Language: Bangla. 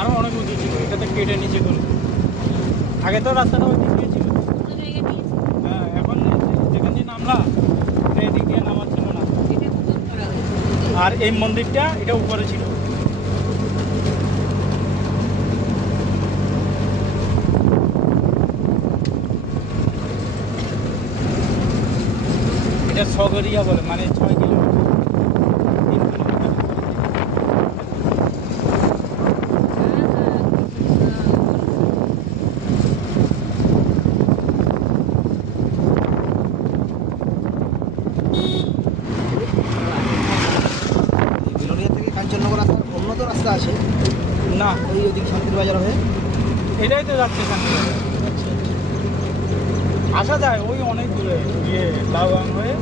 আরও অনেক উঁচু ছিল, এটাতে কেটে নিচে করে। আগে তো রাস্তাটা ওই দিক দিয়ে ছিল। হ্যাঁ, এখন যেখান দিয়ে নামলা এটা এদিক দিয়ে নামার ছিল না। আর এই মন্দিরটা এটা উপরে ছিল। এটা ছগরিয়া বলে, মানে 6 কিলোমিটার, 3 কিলোমিটার। বিলোনিয়া থেকে কাঞ্চননগর আসার অন্য তো রাস্তা আছে না, ওই ওদিকে শান্তির বাজার হয়ে? এটাই তো যাচ্ছে শান্তিবাজার। আসা যায় ওই অনেক দূরে, লাউগাং হয়ে